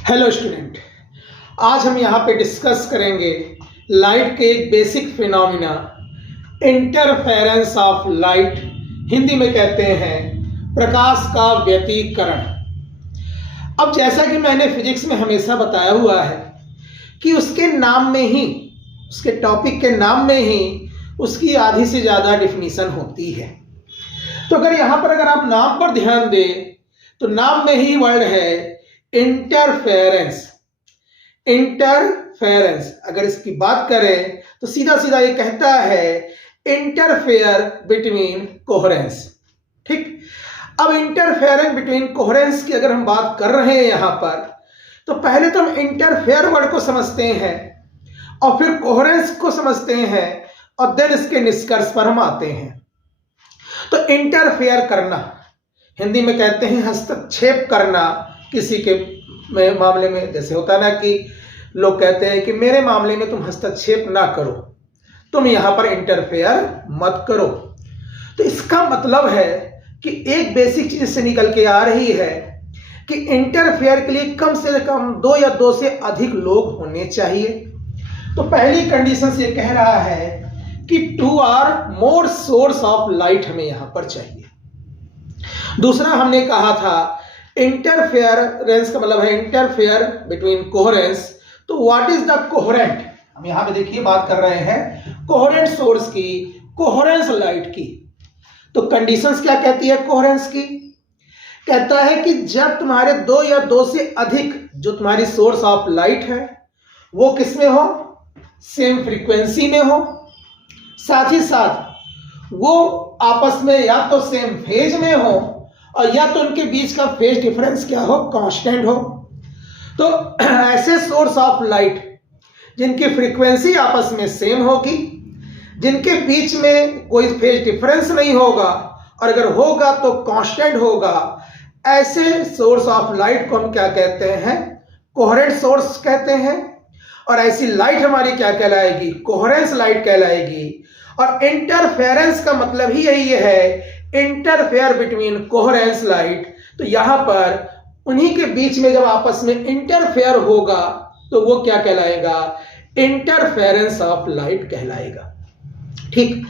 Hello student, आज हम यहाँ पे डिस्कस करेंगे लाइट के एक basic phenomena interference of light, Hindi में कहते हैं प्रकाश का व्यतिकरण। अब जैसा कि मैंने फिजिक्स में हमेशा बताया हुआ है कि उसके नाम में ही, उसके टॉपिक के नाम में ही उसकी आधी से ज़्यादा डिफिनीशन होती है। तो अगर यहाँ पर अगर आप नाम पर ध्यान दें तो नाम में ही वर्ड है इंटरफेरेंस। इंटरफेरेंस अगर इसकी बात करें तो सीधा सीधा ये कहता है इंटरफेयर बिटवीन कोहेरेंस। ठीक, अब इंटरफेरेंस बिटवीन कोहेरेंस की अगर हम बात कर रहे हैं यहाँ पर, तो पहले तो हम इंटरफेयर वर्ड को समझते हैं और फिर कोहेरेंस को समझते हैं और देन इसके निष्कर्ष पर हम आते हैं। तो इंटरफेयर करना, हिंदी में कहते हैं हस्तक्षेप करना किसी के मामले में। जैसे होता है ना कि लोग कहते हैं कि मेरे मामले में तुम हस्तक्षेप ना करो, तुम यहां पर इंटरफेयर मत करो। तो इसका मतलब है कि एक बेसिक चीज से निकल के आ रही है कि इंटरफेयर के लिए कम से कम 2 या 2 से अधिक लोग होने चाहिए। तो पहली कंडीशन से कह रहा है कि 2 और मोर सोर्स ऑफ लाइट हमें यहां पर चाहिए। दूसरा हमने कहा था इंटरफेरेंस का मतलब है इंटरफेयर बिटवीन कोहेरेंस। तो व्हाट इज द कोहेरेंट, हम यहां पे देखिए बात कर रहे हैं कोहेरेंट सोर्स की, कोहेरेंस लाइट की। तो कंडीशंस क्या कहती है कोहेरेंस की? कहता है कि जब तुम्हारे 2 या 2 से अधिक जो तुम्हारी सोर्स ऑफ लाइट है वो किसमें हो, सेम फ्रीक्वेंसी में हो, साथ ही साथ वो आपस में या तो सेम फेज में हो और या तो उनके बीच का फेज डिफरेंस क्या हो, कांस्टेंट हो। तो ऐसे सोर्स ऑफ लाइट जिनकी फ्रीक्वेंसी आपस में सेम होगी, जिनके बीच में कोई फेज डिफरेंस नहीं होगा और अगर होगा तो कांस्टेंट होगा, ऐसे सोर्स ऑफ लाइट को हम क्या कहते हैं, कोहेरेंट सोर्स कहते हैं। और ऐसी लाइट हमारी क्या कहलाएगी, कोहेरेंस लाइट कहलाएगी। और इंटरफेरेंस का मतलब ही यही है, इंटरफेयर बिटवीन कोहेरेंस लाइट। तो यहां पर उन्हीं के बीच में जब आपस में इंटरफेयर होगा तो वो क्या कहलाएगा, इंटरफेरेंस ऑफ लाइट कहलाएगा। ठीक,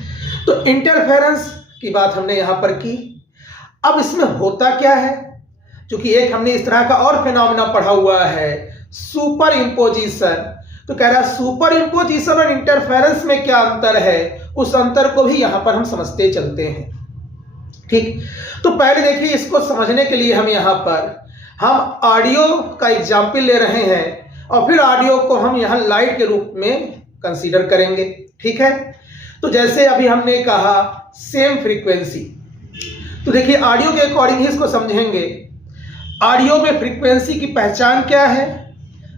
तो इंटरफेरेंस की बात हमने यहां पर की। अब इसमें होता क्या है, क्योंकि एक हमने इस तरह का और फिनोमेना पढ़ा हुआ है सुपर इंपोजिशन। तो कह रहा है सुपर इंपोजिशन और इंटरफेरेंस में क्या अंतर है, उस अंतर को भी यहां पर हम समझते चलते हैं। ठीक, तो पहले देखिए इसको समझने के लिए हम यहां पर हम ऑडियो का एग्जाम्पल ले रहे हैं और फिर ऑडियो को हम यहां लाइट के रूप में कंसीडर करेंगे। ठीक है, तो जैसे अभी हमने कहा सेम फ्रीक्वेंसी, तो देखिए ऑडियो के अकॉर्डिंग ही इसको समझेंगे। ऑडियो में फ्रीक्वेंसी की पहचान क्या है,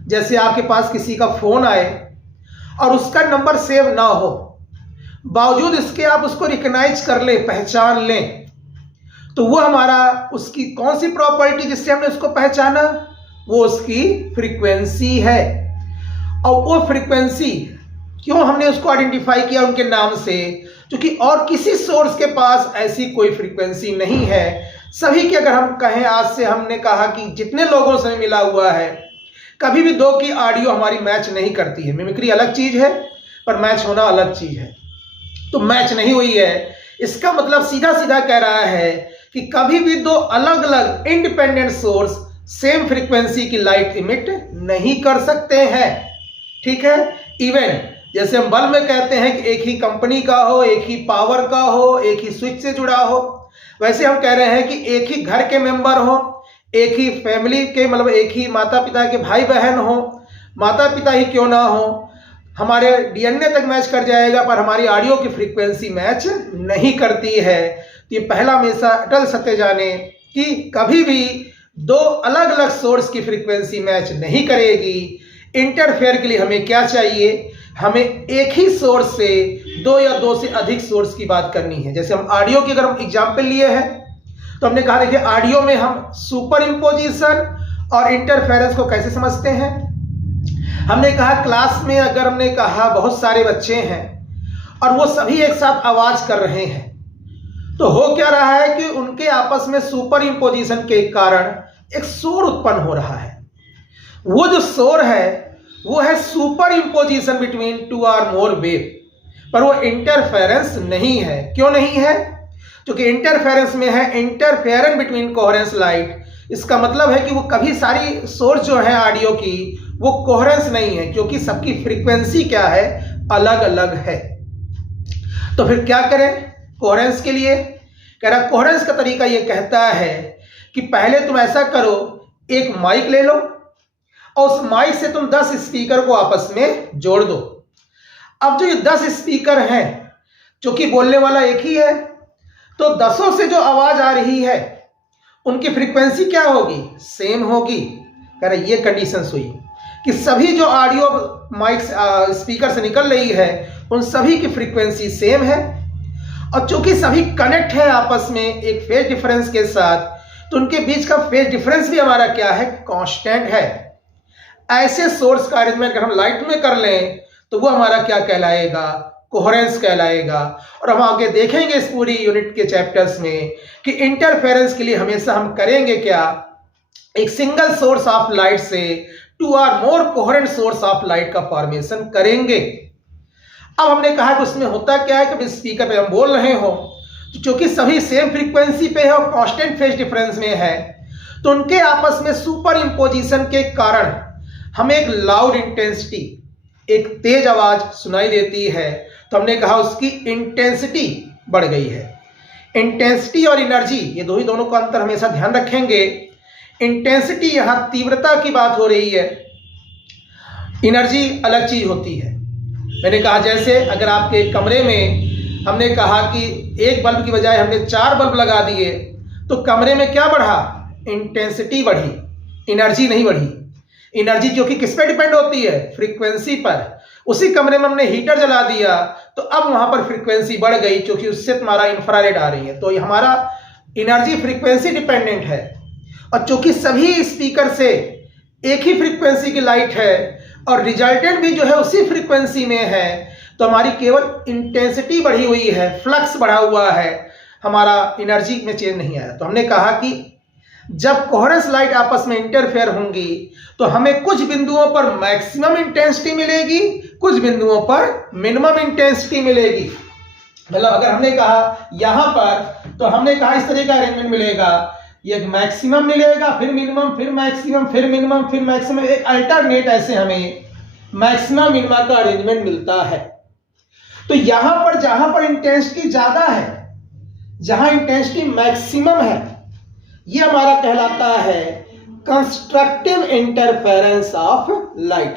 जैसे आपके पास किसी का फोन आए और उसका नंबर सेव ना हो, बावजूद इसके आप उसको रिकॉग्नाइज कर लें, पहचान लें, तो वो हमारा उसकी कौन सी प्रॉपर्टी जिससे हमने उसको पहचाना, वो उसकी फ्रीक्वेंसी है। और वो फ्रीक्वेंसी क्यों हमने उसको आइडेंटिफाई किया उनके नाम से, क्योंकि और किसी सोर्स के पास ऐसी कोई फ्रीक्वेंसी नहीं है। सभी के अगर हम कहें, आज से हमने कहा कि जितने लोगों से मिला हुआ है, कभी भी 2 की ऑडियो हमारी मैच नहीं करती है। मिमिक्री अलग चीज है पर मैच होना अलग चीज है। तो मैच नहीं हुई है, इसका मतलब सीधा सीधा कह रहा है कि कभी भी 2 अलग अलग इंडिपेंडेंट सोर्स सेम फ्रीक्वेंसी की लाइट इमिट नहीं कर सकते हैं। ठीक है, इवन जैसे हम बल्ब में कहते हैं कि एक ही कंपनी का हो, एक ही पावर का हो, एक ही स्विच से जुड़ा हो, वैसे हम कह रहे हैं कि एक ही घर के मेंबर हो, एक ही फैमिली के, मतलब एक ही माता पिता के भाई बहन हो, माता पिता ही क्यों ना हो, हमारे डीएनए तक मैच कर जाएगा पर हमारी ऑडियो की फ्रीक्वेंसी मैच नहीं करती है। तो ये पहला हमेशा अटल सत्य जाने कि कभी भी 2 अलग अलग सोर्स की फ्रीक्वेंसी मैच नहीं करेगी। इंटरफेयर के लिए हमें क्या चाहिए, हमें एक ही सोर्स से 2 या 2 से अधिक सोर्स की बात करनी है। जैसे हम ऑडियो की अगर हम एग्जाम्पल लिए हैं तो हमने कहा देखिए ऑडियो में हम सुपर इंपोजिशन और इंटरफेरेंस को कैसे समझते हैं। हमने कहा क्लास में अगर हमने कहा बहुत सारे बच्चे हैं और वो सभी एक साथ आवाज कर रहे हैं, तो हो क्या रहा है कि उनके आपस में सुपर इंपोजिशन के कारण एक शोर उत्पन्न हो रहा है। वो जो शोर है वो है superposition between two or more wave, पर वो इंटरफेरेंस नहीं है। क्यों नहीं है? क्योंकि इंटरफेरेंस में है इंटरफेरेंस बिटवीन कोहेरेंस लाइट। इसका मतलब है कि वो कभी सारी सोर्स जो है ऑडियो की वो कोहेरेंस नहीं है, क्योंकि सबकी फ्रीक्वेंसी क्या है, अलग अलग है। तो फिर क्या करें कोहेरेंस के लिए? कह रहा कोहेरेंस का तरीका ये कहता है कि पहले तुम ऐसा करो, एक माइक ले लो और उस माइक से तुम 10 स्पीकर को आपस में जोड़ दो। अब जो ये 10 स्पीकर हैं, जो कि बोलने वाला एक ही है, तो 10 से जो आवाज आ रही है उनकी फ्रीक्वेंसी क्या होगी, सेम होगी। कह रहे ये कंडीशंस हुई कि सभी जो ऑडियो माइक स्पीकर से निकल रही है उन सभी की फ्रीक्वेंसी सेम है, और चूंकि सभी कनेक्ट है आपस में एक फेज डिफरेंस के साथ, तो उनके बीच का फेज डिफरेंस भी हमारा क्या है, कांस्टेंट है। ऐसे सोर्स का अरेंजमेंट अगर हम लाइट में कर लें तो वो हमारा क्या कहलाएगा, कोहेरेंस कहलाएगा। और हम आगे देखेंगे इस पूरी यूनिट के चैप्टर्स में कि इंटरफेरेंस के लिए हमेशा हम करेंगे क्या, एक सिंगल सोर्स ऑफ लाइट से 2 और मोर कोहेरेंट सोर्स ऑफ लाइट का फॉर्मेशन करेंगे। अब हमने कहा कि उसमें होता क्या है कि स्पीकर पे हम बोल रहे हो, तो चूंकि सभी सेम फ्रीक्वेंसी पे है और कांस्टेंट फेज डिफरेंस में है, तो उनके आपस में सुपर इम्पोजिशन के कारण हमें एक लाउड इंटेंसिटी, एक तेज आवाज सुनाई देती है। तो हमने कहा उसकी इंटेंसिटी बढ़ गई है। इंटेंसिटी और एनर्जी ये दोनों का अंतर हमेशा ध्यान रखेंगे। इंटेंसिटी यहां तीव्रता की बात हो रही है, एनर्जी अलग चीज होती है। मैंने कहा जैसे अगर आपके कमरे में हमने कहा कि एक बल्ब की बजाय हमने 4 बल्ब लगा दिए, तो कमरे में क्या बढ़ा, इंटेंसिटी बढ़ी, एनर्जी नहीं बढ़ी। एनर्जी जो कि किस पे डिपेंड होती है, फ्रीक्वेंसी पर। उसी कमरे में हमने हीटर जला दिया तो अब वहां पर फ्रीक्वेंसी बढ़ गई, क्योंकि उससे तुम्हारा इंफ्रारेड आ रही है, तो हमारा एनर्जी फ्रीक्वेंसी डिपेंडेंट है। और चूंकि सभी स्पीकर से एक ही फ्रीक्वेंसी की लाइट है और रिजल्टेंट भी जो है उसी फ्रीक्वेंसी में है, तो हमारी केवल इंटेंसिटी बढ़ी हुई है, फ्लक्स बढ़ा हुआ है, हमारा एनर्जी में चेंज नहीं आया। तो हमने कहा कि जब कोहेरेंस लाइट आपस में इंटरफेयर होंगी तो हमें कुछ बिंदुओं पर मैक्सिमम इंटेंसिटी मिलेगी, कुछ बिंदुओं पर मिनिमम इंटेंसिटी मिलेगी। मतलब अगर हमने कहा यहां पर, तो हमने कहा इस तरह का अरेंजमेंट मिलेगा, ये मैक्सिमम मिलेगा, फिर मिनिमम, फिर मैक्सिमम, फिर मिनिमम, फिर मैक्सिमम, एक अल्टरनेट ऐसे हमें मैक्सिमम मिनिमम का अरेंजमेंट मिलता है। तो यहां पर जहां पर इंटेंसिटी ज्यादा है, जहां इंटेंसिटी मैक्सिमम है, ये हमारा कहलाता है कंस्ट्रक्टिव इंटरफेरेंस ऑफ लाइट।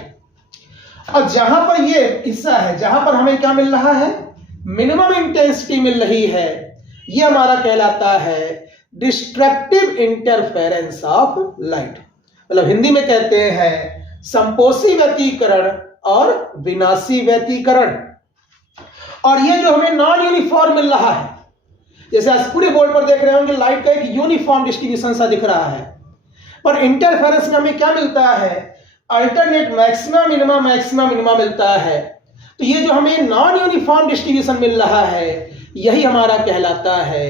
और जहां पर ये हिस्सा है जहां पर हमें क्या मिल रहा है, मिनिमम इंटेंसिटी मिल रही है, ये हमारा कहलाता है डिस्ट्रक्टिव इंटरफेरेंस ऑफ लाइट। मतलब हिंदी में कहते हैं संपोषी व्यतीकरण और विनाशी व्यतीकरण। और ये जो हमें नॉन यूनिफॉर्म मिल रहा है, जैसे आज पूरे बोर्ड पर देख रहे होंगे लाइट का एक यूनिफॉर्म डिस्ट्रीब्यूशन सा दिख रहा है, पर इंटरफेरेंस में हमें क्या मिलता है, alternate maximum minimum, maximum minimum मिलता है। तो ये जो हमें नॉन यूनिफॉर्म डिस्ट्रीब्यूशन मिल रहा है, यही हमारा कहलाता है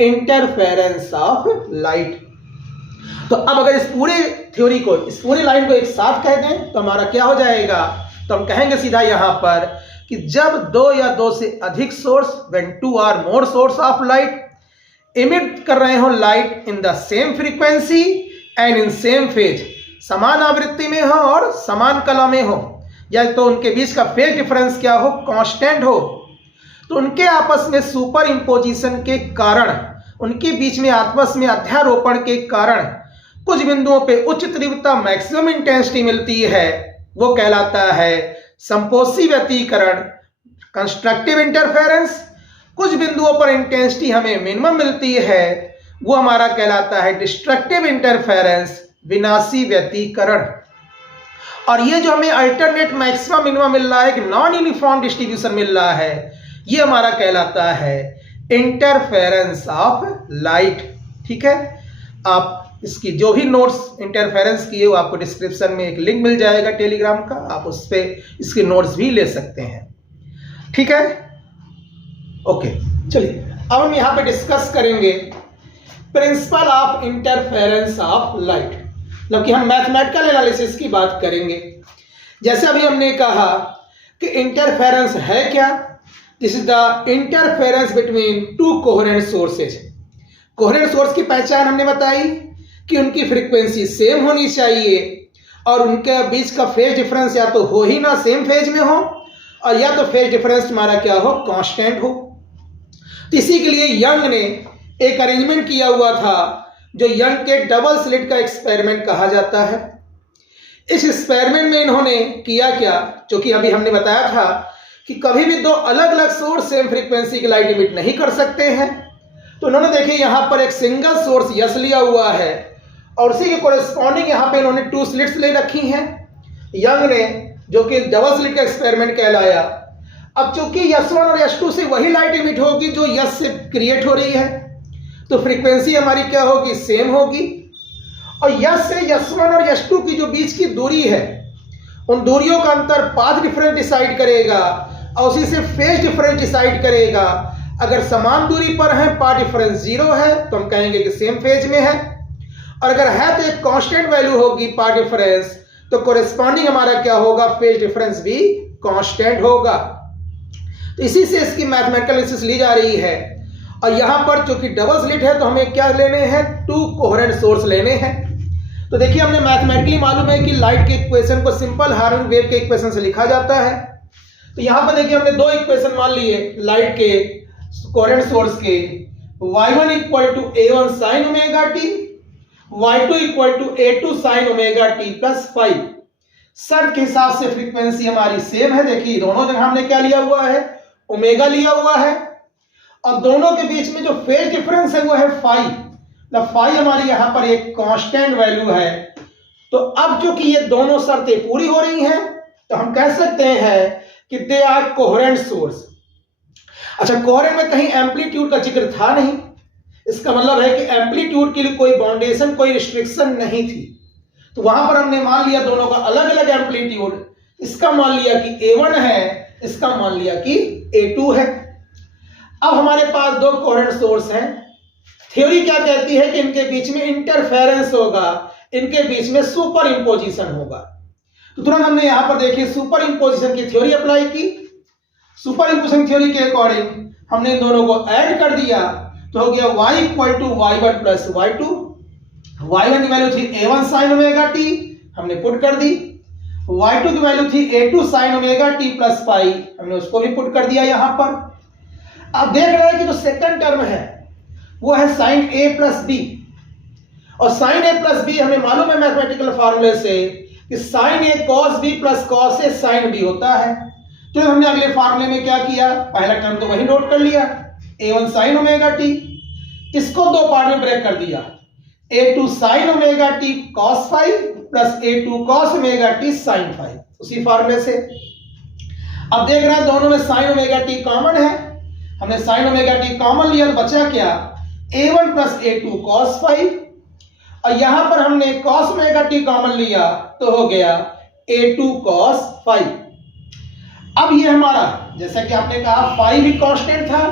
इंटरफेरेंस ऑफ लाइट। तो अब अगर इस पूरे थ्योरी को, इस पूरी लाइन को एक साथ कह दें तो हमारा क्या हो जाएगा, तो हम कहेंगे सीधा यहां पर कि जब 2 या 2 से अधिक source, when 2 or more source of light emit कर रहे हो light in the same frequency and in same phase, समान आवृत्ति में हो और समान कला में हो, या तो उनके बीच का फेज डिफरेंस क्या हो, कांस्टेंट हो, तो उनके आपस में सुपर इम्पोजिशन के कारण, उनके बीच में आपस में अध्यारोपण के कारण कुछ बिंदुओं पे उच्च तीव्रता मैक्सिमम इंटेंसिटी मिलती है, वो कहलाता है संपोषी व्यतीकरण, कंस्ट्रक्टिव इंटरफेरेंस। कुछ बिंदुओं पर इंटेंसिटी हमें मिनिमम मिलती है, वो हमारा कहलाता है डिस्ट्रक्टिव इंटरफेरेंस, विनाशी व्यतीकरण। और ये जो हमें अल्टरनेट मैक्सिमम मिनिमम मिल रहा है, कि नॉन यूनिफॉर्म डिस्ट्रीब्यूशन मिल रहा है, ये हमारा कहलाता है इंटरफेरेंस ऑफ लाइट। ठीक है, आप इसकी जो भी नोट्स इंटरफेरेंस की है वो आपको डिस्क्रिप्शन में एक लिंक मिल जाएगा टेलीग्राम का, आप उस पर इसके नोट्स भी ले सकते हैं। ठीक है, ओके, चलिए अब हम यहाँ पे डिस्कस करेंगे principle of interference of light. मतलब कि हम मैथमेटिकल एनालिसिस की बात करेंगे। जैसे अभी हमने कहा कि इंटरफेरेंस है क्या, this is the interference between two coherent sources. Coherent source की पहचान हमने बताई कि उनकी फ्रीक्वेंसी सेम होनी चाहिए और उनके बीच का फेज डिफरेंस या तो हो ही ना, सेम फेज में हो, और या तो फेज डिफरेंस हमारा क्या हो, कांस्टेंट हो। तो इसी के लिए यंग ने एक अरेंजमेंट किया हुआ था जो यंग के डबल स्लिट का एक्सपेरिमेंट कहा जाता है। इस एक्सपेरिमेंट में इन्होंने किया क्या, जो कि अभी हमने बताया था कि कभी भी दो अलग अलग सोर्स सेम फ्रीक्वेंसी की लाइट इमिट नहीं कर सकते हैं। तो उन्होंने देखिए यहाँ पर एक सिंगल सोर्स यस लिया हुआ है और उसी के कोरेस्पॉन्डिंग यहाँ पे इन्होंने 2 स्लिट्स ले रखी हैं यंग ने, जो कि डबल स्लिट का एक्सपेरिमेंट कहलाया। अब चूंकि यस 1 और यस 2 से वही लाइट इमिट होगी जो यस से क्रिएट हो रही है, तो फ्रीक्वेंसी हमारी क्या होगी, सेम होगी। और यस से यस 1 और यस 2 की जो बीच की दूरी है, उन दूरियों का अंतर पाथ डिफरेंस डिसाइड करेगा और उसी से फेज डिफरेंस डिसाइड करेगा। अगर समान दूरी पर है, पाथ डिफरेंस 0 है, तो हम कहेंगे कि सेम फेज में है, और अगर है तो एक कांस्टेंट वैल्यू होगी पाथ डिफरेंस, तो कोरेस्पॉन्डिंग हमारा क्या होगा, फेज डिफरेंस भी कांस्टेंट होगा। तो इसी से इसकी मैथमेटिकल एनालिसिस ली जा रही है। और यहां पर चूंकि डबल स्लिट है तो हमें क्या लेने हैं, 2 कोहेरेंट सोर्स लेने हैं। तो देखिए हमने मैथमेटिकली मालूम है कि लाइट के इक्वेशन को सिंपल हार्मोनिक वेव के इक्वेशन से लिखा जाता है। तो यहां पर देखिए हमने 2 इक्वेशन मान लिए लाइट के कोहेरेंट सोर्स के, y1 equal to a1 sine omega T, y2 equal to a2 sine omega T plus 5। शर्त के हिसाब से फ्रीक्वेंसी हमारी सेम है। देखिए दोनों जगह हमने क्या लिया हुआ है, ओमेगा लिया हुआ है, और दोनों के बीच में जो फेज डिफरेंस है वो है फाई। मतलब फाई हमारी यहां पर एक कांस्टेंट वैल्यू है। तो अब चूंकि ये दोनों शर्तें पूरी हो रही हैं, तो हम कह सकते हैं कि दे आर कोहेरेंट सोर्स। अच्छा, कोहेरेंट में कहीं एम्पलीट्यूड का जिक्र था नहीं, इसका मतलब है कि एम्पलीट्यूड के लिए कोई बाउंडेशन, कोई रिस्ट्रिक्शन नहीं थी। तो वहां पर हमने मान लिया दोनों का अलग अलग एम्पलीट्यूड, इसका मान लिया कि A1 है, इसका मान लिया कि A2 है। अब हमारे पास 2 कोहेरेंट सोर्स हैं। थ्योरी क्या कहती है कि इनके बीच में इंटरफेरेंस होगा, इनके बीच में सुपर इंपोजिशन होगा। तो तुरंत हमने यहां पर देखिए सुपर इंपोजिशन की थ्योरी अप्लाई की। सुपर इंपोजिशन थ्योरी के अकॉर्डिंग हमने इन दोनों को ऐड कर दिया, तो हो गया y equal to y1 plus y2। y1 की वैल्यू थी a1 साइन ओमेगा टी, हमने पुट कर दी। y2 की वैल्यू थी a2 sine omega T plus 5, हमने उसको भी पुट कर दिया यहां पर। अब देख रहे हैं कि जो सेकंड टर्म है वो है साइन a प्लस बी, और साइन a प्लस बी हमें मालूम है मैथमेटिकल फार्मूले से कि sine a cos b plus cos a sine b होता है। तो हमने अगले फार्मूले में क्या किया, पहला टर्म तो वही नोट कर लिया, a1 साइन ओमेगा टी, इसको 2 पार्ट में ब्रेक कर दिया, a2 sine omega T cos 5 plus a2 cos omega T sine 5, उसी फार्मूले से। अब देख रहे हैं दोनों में साइन ओमेगा टी कॉमन है, हमने साइन ओमेगा टी कॉमन लिया, तो बचा क्या, a1 प्लस a2 cos 5, और यहां पर हमने cos ओमेगा टी कॉमन लिया, तो हो गया a2 cos 5। अब ये हमारा, जैसा कि आपने कहा, 5 भी कांस्टेंट था,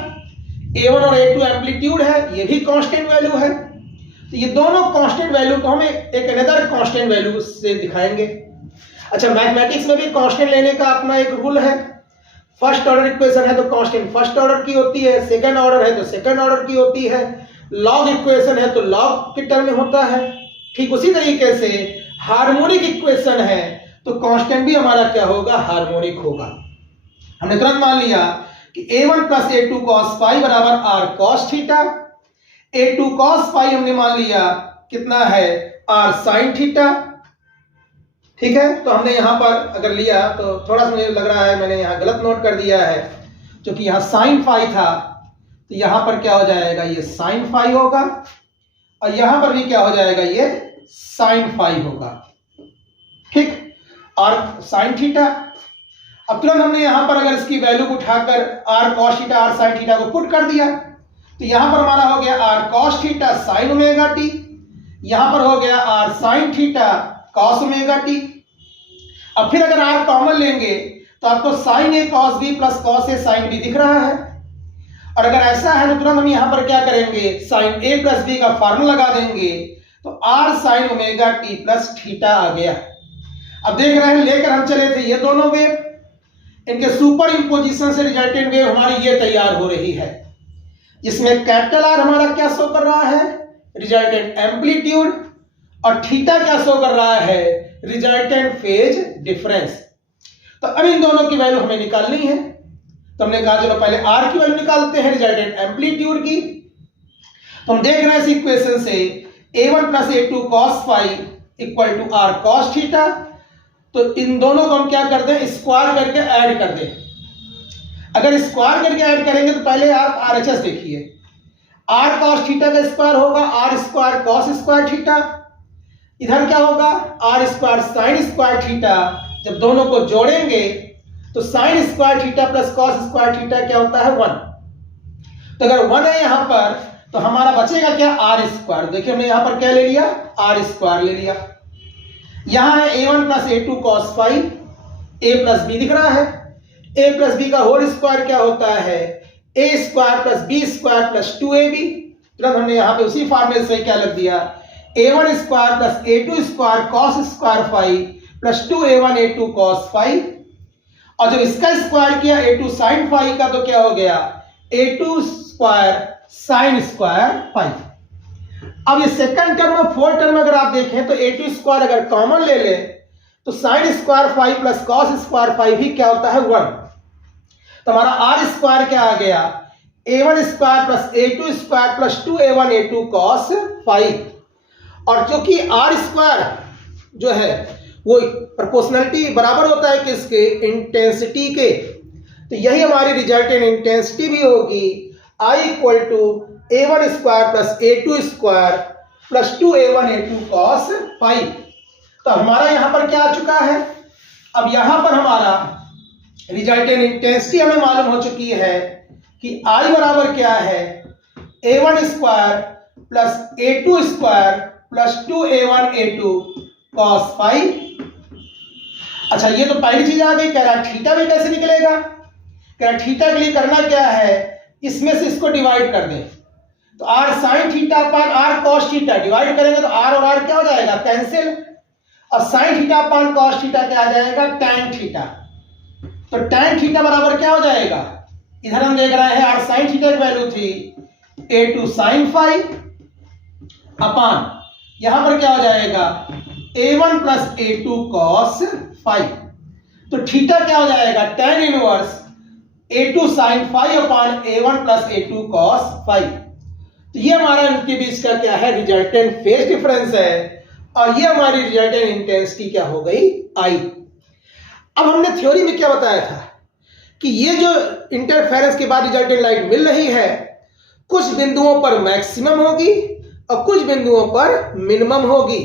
a1 और a2 एम्पलीट्यूड है, ये भी कांस्टेंट वैल्यू है। तो ये दोनों कांस्टेंट वैल्यू को हम एक अनदर कांस्टेंट वैल्यू से दिखाएंगे। अच्छा, मैथमेटिक्स में भी कांस्टेंट लेने का अपना एक रूल है। फर्स्ट ऑर्डर इक्वेशन है तो कांस्टेंट फर्स्ट ऑर्डर की होती है, सेकंड ऑर्डर है तो सेकंड ऑर्डर की होती है, लॉग इक्वेशन है तो लॉग के टर्म में होता है। ठीक उसी तरीके से हार्मोनिक इक्वेशन है तो कांस्टेंट भी हमारा क्या होगा, हार्मोनिक होगा। हमने तुरंत मान लिया कि a1 प्लस a2 cos 5 बराबर r cos theta, a2 cos 5 हमने मान लिया कितना है, r sin थीटा। ठीक है, तो हमने यहां पर अगर लिया तो थोड़ा सा मुझे लग रहा है मैंने यहां गलत नोट कर दिया है, क्योंकि यहां sin 5 था, तो यहां पर क्या हो जाएगा, ये sin 5 होगा, और यहां पर भी क्या हो जाएगा, ये sin 5 होगा। ठीक, और sin थीटा। अब तुरंत हमने यहां पर अगर इसकी वैल्यू को उठाकर r cos theta r sin theta को पुट कर दिया, तो यहां पर हमारा हो गया r cos theta sin omega T, यहां पर हो गया r sin theta cos omega T. अब फिर अगर r कॉमन लेंगे तो आपको sin a cos b plus cos a sin b दिख रहा है, और अगर ऐसा है तो तुरंत हम यहां पर क्या करेंगे, sin a प्लस b का फार्मूला लगा देंगे, तो r sin omega t plus theta आ गया। अब देख रहे हैं लेकर हम चले थे ये दोनों वेव, इनके सुपर इंपोजिशन से रिजल्टेंट वेव हमारी ये तैयार हो रही है, जिसमें कैपिटल R हमारा क्या शो कर रहा है, रिजल्टेंट एम्पलीट्यूड, और थीटा क्या शो कर रहा है, रिजल्टेंट फेज डिफरेंस। तो अब इन दोनों की वैल्यू हमें निकालनी है, तो हमने कहा चलो पहले R की वैल्यू निकालते हैं, रिजल्टेंट एम्पलीट्यूड की। तो हम देख रहे हैं इस इक्वेशन से a1 plus a2 cos phi equal to r cos theta. तो इन दोनों को हम क्या कर दें, स्क्वायर करके ऐड कर दें। अगर स्क्वायर करके ऐड करेंगे तो पहले आप RHS देखिए, r cos थीटा का स्क्वायर होगा r square cos square theta, इधर क्या होगा r square sin square theta. जब दोनों को जोड़ेंगे तो sin square theta plus cos square theta क्या होता है 1। तो अगर 1 है यहां पर तो हमारा बचेगा क्या, r स्क्वायर। देखिए हमने यहां पर क्या ले लिया, r स्क्वायर ले लिया। यहां है a1 plus a2 cos phi, a plus b दिख रहा है, a प्लस b का होल स्क्वायर क्या होता है, a square plus b square plus 2ab। तुरंत हमने यहां पे उसी फॉर्मूले से क्या लग दिया, a1 square plus a2 square cos square phi plus 2a1 a2 cos phi, और जब इसका स्क्वायर किया a2 sin फाई का तो क्या हो गया, a2 square sin square phi. अब ये सेकंड टर्म और फोर्थ टर्म अगर आप देखें तो a2 स्क्वायर अगर कॉमन ले ले तो sin square phi plus cos square phi भी क्या होता है 1। तो हमारा r स्क्वायर क्या आ गया, a1 square plus a2 square plus 2a1 a2 cos phi. और क्योंकि r स्क्वायर जो है वो प्रोपोर्शनलिटी बराबर होता है किसके, इंटेंसिटी के, तो यही हमारी रिजल्टेंट इंटेंसिटी भी होगी I equal to a1 square plus a2 square plus 2a1 a2 cos phi. तो हमारा यहां पर क्या आ चुका है, अब यहां पर हमारा रिजल्टेंट इंटेंसिटी हमें मालूम हो चुकी है कि I बराबर क्या है, a1 square plus a2 square plus 2a1 a2 cos phi. अच्छा ये तो पहली चीज आ गई। कह रहा थीटा भी कैसे निकलेगा, कह रहा थीटा के लिए करना क्या है, इसमें से इसको डिवाइड कर दें, तो r sin theta upon r cos theta, divide करेंगे तो r और r क्या हो जाएगा, कैंसिल, और sin theta upon cos theta क्या आ जाएगा, tan थीटा। तो tan थीटा बराबर क्या हो जाएगा, इधर हम देख रहे हैं r sin थीटा की वैल्यू थी a2 sin फाई अपान यहां पर क्या हो जाएगा a1 plus a2 cos phi. तो थीटा क्या हो जाएगा, tan inverse a2 sin phi upon a1 plus a2 cos phi. तो ये हमारा इनके बीच का क्या है, रिजल्टेंट फेज डिफरेंस है, और ये हमारी रिजल्टेंट इंटेंसिटी क्या हो गई, I। अब हमने थ्योरी में क्या बताया था कि ये जो इंटरफेरेंस के बाद रिजल्टेंट लाइट मिल रही है, कुछ बिंदुओं पर मैक्सिमम होगी और कुछ बिंदुओं पर मिनिमम होगी।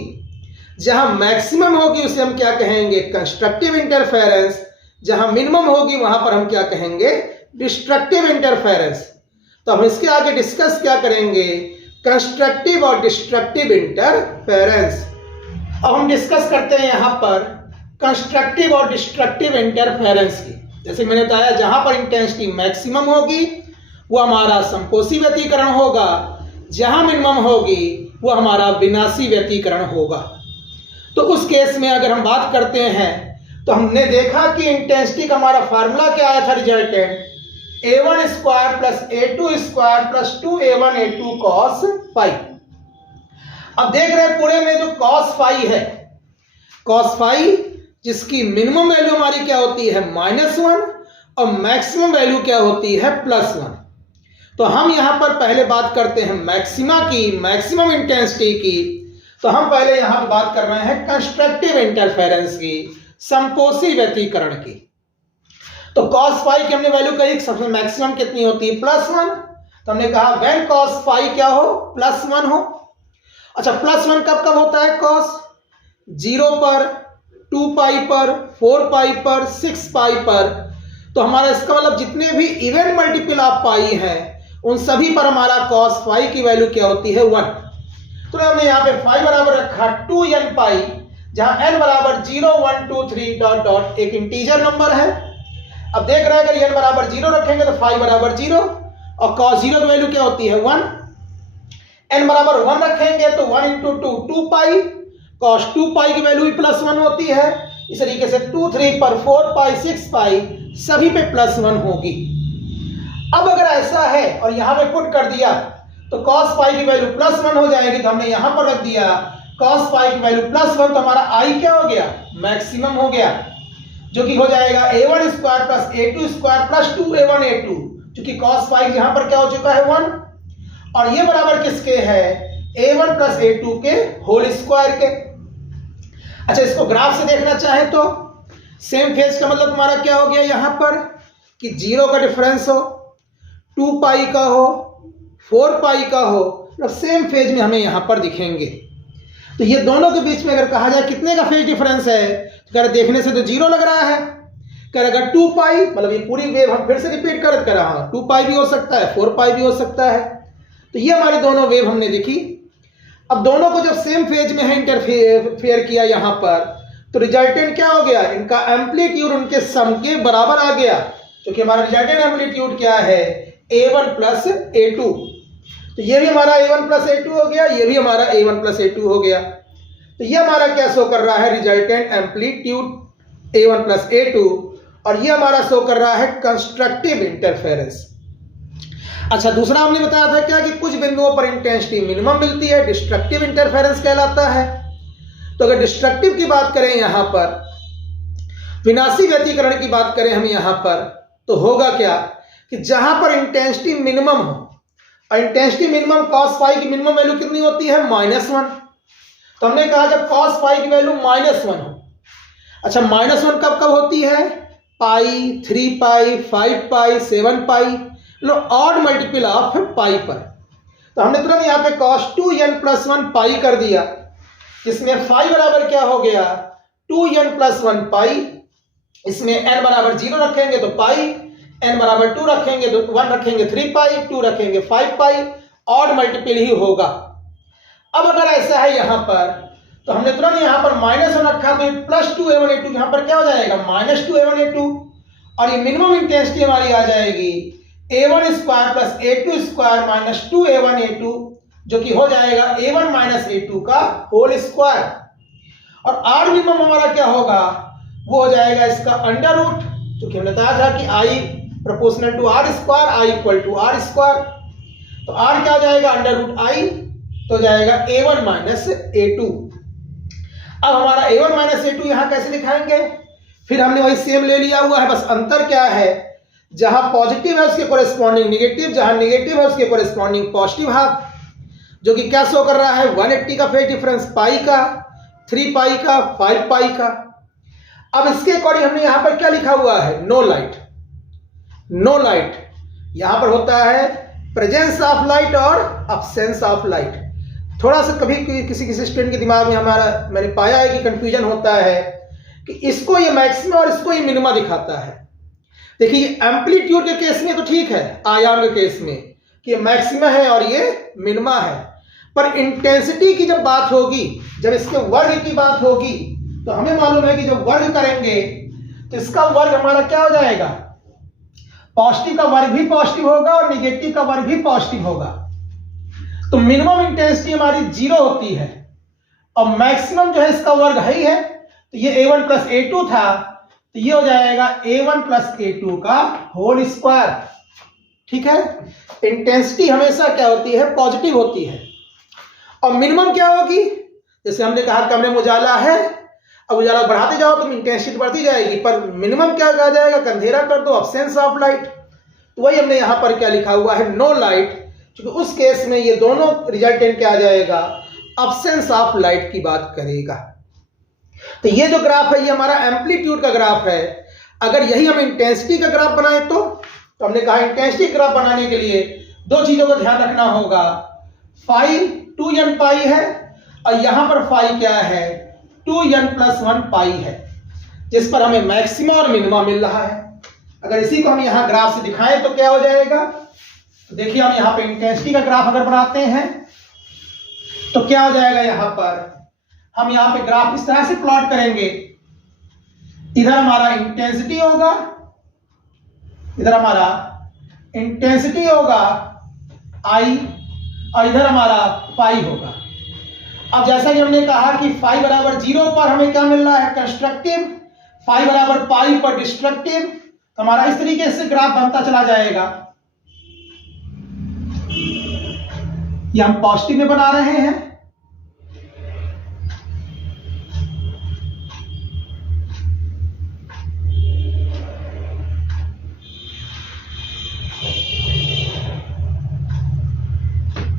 जहां मैक्सिमम होगी उसे हम क्या कहेंगे, कंस्ट्रक्टिव इंटरफेरेंस, जहां मिनिमम होगी वहां पर हम क्या कहेंगे, डिस्ट्रक्टिव इंटरफेरेंस। तो हम इसके आगे डिस्कस क्या करेंगे, कंस्ट्रक्टिव और डिस्ट्रक्टिव इंटरफेरेंस। अब हम डिस्कस करते हैं यहां पर कंस्ट्रक्टिव और डिस्ट्रक्टिव इंटरफेरेंस की। जैसे मैंने बताया जहां पर इंटेंसिटी मैक्सिमम होगी वो हमारा संपोषी व्यतीकरण होगा, जहां मिनिमम होगी वो हमारा विनाशी व्यतीकरण होगा। तो उस केस में अगर हम बात करते हैं तो हमने देखा कि इंटेंसिटी का हमारा फार्मूला क्या आया था, resultant a1 square plus a2 square plus 2a1 a2 cos phi. अब देख रहे हैं पूरे में जो cos फाई है, cos फाई जिसकी मिनिमम वैल्यू हमारी क्या होती है -1 और मैक्सिमम वैल्यू क्या होती है +1। तो हम यहां पर पहले बात करते हैं मैक्सिमा की, मैक्सिमम इंटेंसिटी की। तो हम पहले यहां पर बात कर रहे हैं कंस्ट्रक्टिव इंटरफेरेंस की, संपोषी व्यतीकरण की। तो cos फाई की हमने वैल्यू कही, सबसे मैक्सिमम कितनी होती है +1। तो हमने कहा व्हेन cos फाई क्या हो, +1 हो। अच्छा +1 कब कब होता है cos, 0 पर, 2 पाई पर, 4 पाई पर, 6 पाई पर। तो हमारा इसका मतलब जितने भी इवन मल्टीपल ऑफ पाई हैं उन सभी पर हमारा cos फाई की वैल्यू क्या होती है 1। तो हमने यहाँ पे फाई बराबर रखा 2n पाई, जहां n बराबर 0 1 2 3 डॉट डॉट एक इंटीजर नंबर है। अब देख रहे हैं अगर n बराबर 0 रखेंगे तो फाई बराबर 0 और cos 0 की वैल्यू क्या होती है 1। n बराबर 1 रखेंगे तो 1 इंटू 2 2 पाई, कॉस 2 पाई की वैल्यू भी +1 होती है। इस तरीके से 2 3 पर 4 पाई 6 पाई सभी पे +1 होगी। अब अगर ऐसा है और यहां पे पुट कर दिया तो cos पाई की वैल्यू +1 हो जाएगी, तो हमने यहां पर रख दिया cos पाई की वैल्यू +1, तो हमारा i क्या हो गया, मैक्सिमम हो गया, जो कि हो जाएगा a1 square plus a2 square plus 2a1 a2, जो कि cos पाई यहां पर क्या हो चुका है 1, और ये बराबर किसके है, a1 प्लस a2 के होल स्क्वायर के। अच्छा, इसको ग्राफ से देखना चाहे तो सेम फेज का मतलब तुम्हारा क्या हो गया यहां पर कि 0 का डिफरेंस हो, 2 पाई का हो, 4 पाई का हो, तो सेम फेज में हमें यहां पर दिखेंगे। तो ये दोनों के बीच में अगर कहा जाए कितने का फेज डिफरेंस है, तो कह देखने से तो 0 लग रहा है। कह अगर 2 पाई, मतलब ये पूरी वेव हम फिर से रिपीट कर रहा हूं, 2 पाई भी हो सकता है, 4 पाई भी हो सकता है। तो ये हमारे दोनों वेव हमने देखी। अब दोनों को जब सेम फेज में है इंटरफेयर किया यहां पर, तो रिजल्टेंट क्या हो गया, इनका एम्पलीट्यूड उनके सम के बराबर आ गया, क्योंकि हमारा रिजल्टेंट एम्पलीट्यूड क्या है, a1 प्लस a2। तो ये भी हमारा a1 प्लस a2 हो गया, ये भी हमारा a1 प्लस a2 हो गया। तो ये हमारा क्या शो कर रहा है, resultant amplitude a1 plus a2, और ये हमारा शो कर रहा है कंस्ट्रक्टिव इंटरफेरेंस। अच्छा, दूसरा हमने बताया था क्या कि कुछ बिंदुओं पर इंटेंसिटी मिनिमम मिलती है, डिस्ट्रक्टिव इंटरफेरेंस कहलाता है। तो अगर डिस्ट्रक्टिव की बात करें यहां पर, विनाशी व्यतिकरण की बात करें हम यहां पर, तो होगा क्या कि जहां पर इंटेंसिटी मिनिमम हो, और इंटेंसिटी मिनिमम cos पाई की मिनिमम वैल्यू कितनी होती है, -1। तो हमने कहा जब cos पाई की वैल्यू -1 हो। अच्छा, -1 कब कब होती है, पाई, 3 पाई, 5 पाई, 7 पाई, लो ऑड मल्टीपल ऑफ पाई पर। तो हमने तुरंत यहाँ पे cos 2n + 1 पाई कर दिया, जिसमें फाई बराबर क्या हो गया, 2n + 1 पाई। इसमें n बराबर 0 रखेंगे तो पाई, n बराबर 2 रखेंगे तो 1 रखेंगे 3 पाई, 2 रखेंगे 5 पाई, ऑड मल्टीपल ही होगा। अब अगर ऐसा है यहां पर, तो हमने तुरंत यहां पर -1 रखा, तो +2a1 a2 यहां पर क्या हो जाएगा, -2a1 a2, और ये मिनिमम इंटेंसिटी हमारी आ जाएगी a1 square plus a2 square minus 2a1 a2, जो कि हो जाएगा a1 माइनस a2 का होल स्क्वायर। और r मिनिमम हमारा क्या होगा, वो हो जाएगा इसका अंडर रूट, जो कि हमने बताया था कि i proportional to r square, i equal to r square. तो r क्या हो जाएगा, अंडर रूट i, तो जाएगा a1 माइनस a2। अब हमारा a1 माइनस a2 यहां कैसे दिखाएंगे, फिर हमने वही सेम ले लिया हुआ है, बस अंतर क्या है, जहां पॉजिटिव है उसके कोरेस्पॉन्डिंग निगेटिव, जहां निगेटिव है उसके कोरेस्पॉन्डिंग पॉजिटिव हाफ, जो कि क्या शो कर रहा है, 180 का फेज डिफरेंस, पाई का, 3 पाई का, 5 पाई का। अब इसके अकॉर्डिंग हमने यहां पर क्या लिखा हुआ है, नो लाइट। नो लाइट यहां पर होता है प्रेजेंस ऑफ लाइट और अब्सेंस ऑफ लाइट। थोड़ा सा कभी किसी किसी स्टूडेंट के दिमाग में हमारा, मैंने पाया है कि कंफ्यूजन होता है कि इसको ये मैक्सिमा और इसको ये मिनिमा दिखाता है। देखिए एम्पलीट्यूड के केस में तो ठीक है, आयाम के केस में कि ये मैक्सिमा है और ये मिनिमा है, पर इंटेंसिटी की जब बात होगी, जब इसके वर्ग की बात होगी, तो हमें मालूम है कि जब वर्ग करेंगे तो इसका वर्ग हमारा क्या हो जाएगा, पॉजिटिव का वर्ग भी पॉजिटिव होगा और निगेटिव का वर्ग भी पॉजिटिव होगा। तो मिनिमम इंटेंसिटी हमारी 0 होती है और मैक्सिमम जो है इसका वर्ग है ही है, तो ये a1 प्लस a2 था, तो ये हो जाएगा a1 प्लस a2 का होल स्क्वायर। ठीक है, इंटेंसिटी हमेशा क्या होती है, पॉजिटिव होती है। और मिनिमम क्या होगी, जैसे हमने कहा कमरे में उजाला है, अब उजाला बढ़ाते जाओ तो इंटेंसिटी बढ़ती जाएगी, पर मिनिमम क्या कहा जाएगा, अंधेरा कर दो, अब्सेंस ऑफ लाइट। तो वही हमने यहां पर क्या लिखा हुआ है, नो लाइट, क्योंकि उस केस में ये दोनों रिजल्टेंट क्या आ जाएगा, अब्सेंस ऑफ लाइट की बात करेगा। तो ये जो ग्राफ है ये हमारा एम्पलीट्यूड का ग्राफ है। अगर यही हम इंटेंसिटी का ग्राफ बनाए तो हमने कहा इंटेंसिटी ग्राफ बनाने के लिए दो चीजों का ध्यान रखना होगा, फाई 2n पाई है और यहां पर फाई क्या है, 2n + 1 पाई है, जिस पर हमें मैक्सिमा और मिनिमा मिल रहा है। अगर इसी को हम यहां ग्राफ से दिखाएं तो क्या हो जाएगा, तो देखिए हम यहां पे इंटेंसिटी का ग्राफ अगर बनाते हैं तो क्या हो जाएगा, यहां पर हम यहां पे ग्राफ इस तरह से प्लॉट करेंगे, इधर हमारा इंटेंसिटी होगा, इधर हमारा इंटेंसिटी होगा I, और इधर हमारा पाई होगा। अब जैसा कि हमने कहा कि फाई बराबर 0 पर हमें क्या मिल रहा है, कंस्ट्रक्टिव, फाई बराबर पाई पर डिस्ट्रक्टिव, तो हमारा इस तरीके से ग्राफ बनता चला जाएगा। ये हम पॉजिटिव में बना रहे हैं,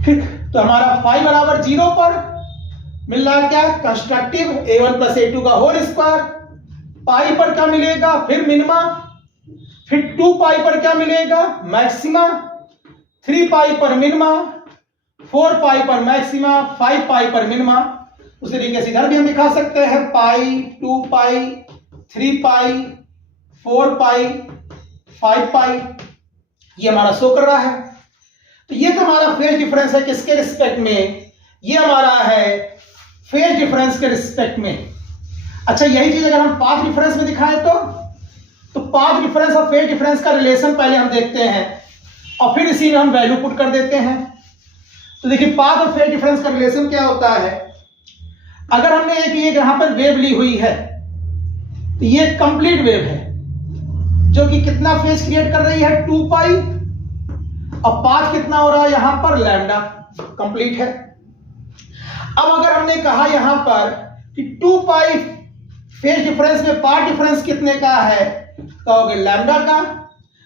ठीक। तो हमारा फाई बराबर 0 पर मिल रहा है क्या, कंस्ट्रक्टिव, a1 प्लस a2 का होल स्क्वायर। पाई पर क्या मिलेगा, फिर मिनिमा, फिर 2 पाई पर क्या मिलेगा, मैक्सिमा, 3 पाई पर मिनिमा, 4 पाई पर मैक्सिमा, 5 पाई पर मिनिमा। उस तरीके से इधर भी हम दिखा सकते हैं, पाई, 2 पाई, 3 पाई, 4 पाई, 5 पाई, ये हमारा शो कर रहा है। तो ये तो हमारा फेज डिफरेंस है किसके रिस्पेक्ट में, ये हमारा है फेज डिफरेंस के रिस्पेक्ट में। अच्छा, यही चीज अगर हम पाथ डिफरेंस में दिखाएं तो पाथ डिफरेंस और फेज डिफरेंस का रिलेशन पहले हम देखते हैं और फिर इसी में हम वैल्यू पुट कर देते हैं। तो देखिए पाथ और फेज डिफरेंस का रिलेशन क्या होता है। अगर हमने एक यहां पर वेव ली हुई है तो ये कंप्लीट वेव है जो कि कितना फेज क्रिएट कर रही है, 2 पाई, और पाथ कितना हो रहा है यहां पर, लैम्डा, कंप्लीट है। अब अगर हमने कहा यहां पर कि 2 पाई फेज डिफरेंस में पाथ डिफरेंस कितने का है, कहोगे लैम्डा का।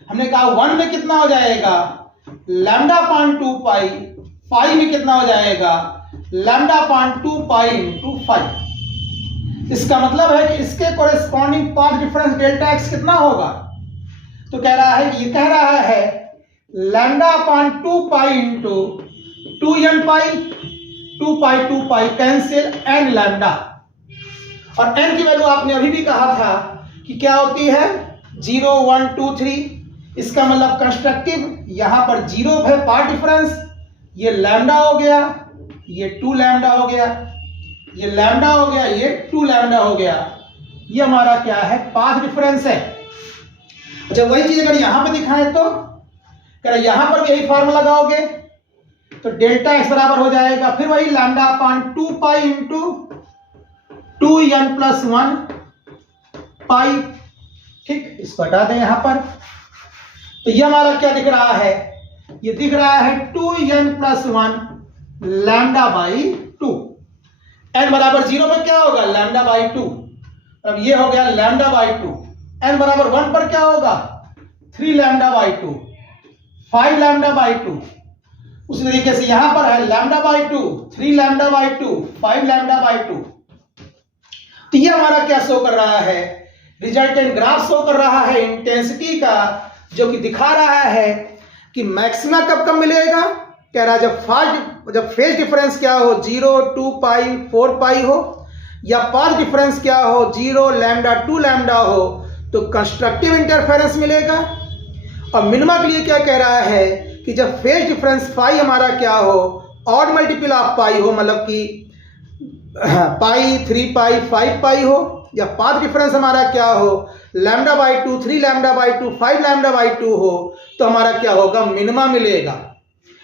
हमने कहा 1 में कितना हो जाएगा, लैम्डा अपॉन 2 पाई, 5 में कितना हो जाएगा, लैम्डा अपॉन 2 पाई इंटू 5। इसका मतलब है कि इसके corresponding path difference delta x कितना होगा, तो कह रहा है, ये कह रहा है lambda upon 2 pi into 2n पाई, 2 पाई कैंसिल, n लैम्डा। और n की वैल्यू आपने अभी भी कहा था कि क्या होती है, 0 1 2 3। इसका मतलब कंस्ट्रक्टिव, यहां पर 0 है पार्ट डिफरेंस, ये लैम्डा हो गया, ये 2 लैम्डा हो गया, ये लैम्डा हो गया, ये 2 लैम्डा हो गया। ये हमारा क्या है, पाथ डिफरेंस है। जब वही चीज अगर यहां पे दिखाएं तो यहां पर भी यही फॉर्मूला लगाओगे तो डेल्टा एक्स बराबर हो जाएगा फिर वही lambda upon 2 pi into 2n plus 1 पाई। ठीक, इसको हटा दें यहां पर। तो ये हमारा क्या दिख रहा है, ये दिख रहा है 2n plus 1 lambda by 2। n बराबर 0 पर क्या होगा, लैम्डा बाई 2। अब ये हो गया लैम्डा बाई 2। n बराबर 1 पर क्या होगा, 3 लैम्डा बाई 2, 5 लैम्डा बाई 2। उसी तरीके से यहां पर है lambda by 2, 3 lambda by 2, 5 lambda by 2। तो ये हमारा क्या शो कर रहा है, रिजल्टेंट ग्राफ शो कर रहा है इंटेंसिटी का, जो कि दिखा रहा है कि मैक्सिमा कब कब मिलेगा। कह रहा है जब फेज डिफरेंस क्या हो, 0 2 पाई 4 पाई हो, या पाथ डिफरेंस क्या हो, 0 लैम्डा 2 लैम्डा हो, तो कंस्ट्रक्टिव इंटरफेरेंस मिलेगा। और मिनिमा के लिए क्या कह रहा है कि जब फेज डिफरेंस फाई हमारा क्या हो, ऑड मल्टीपल ऑफ पाई हो, मतलब कि पाई 3 पाई 5 पाई हो, या पाथ डिफरेंस हमारा क्या हो, lambda by 2, 3 lambda by 2, 5 lambda by 2 हो, तो हमारा क्या होगा, मिनिमा मिलेगा।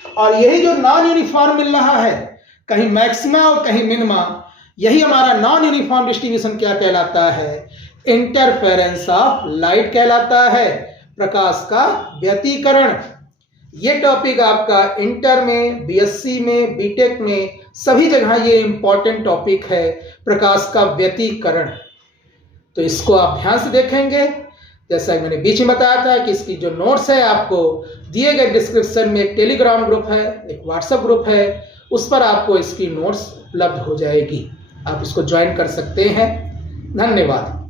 और यही जो नॉन यूनिफॉर्म मिल रहा है, कहीं मैक्सिमा और कहीं मिनिमा, यही हमारा नॉन यूनिफॉर्म डिस्ट्रीब्यूशन क्या कहलाता है, इंटरफेरेंस ऑफ लाइट कहलाता है, प्रकाश का व्यतिकरण। ये टॉपिक आपका इंटर में, बीएससी में, बीटेक में, सभी जगह ये इंपॉर्टेंट टॉपिक है, प्रकाश का व्यतिकरण। तो इसको आप ध्यान से देखेंगे। जैसा मैंने बीच में बताया था कि इसकी जो नोट्स है आपको दिए गए डिस्क्रिप्शन में, एक टेलीग्राम ग्रुप है, एक व्हाट्सएप ग्रुप है, उस पर आपको इसकी नोट्स उपलब्ध हो जाएगी, आप इसको ज्वाइन कर सकते हैं। धन्यवाद।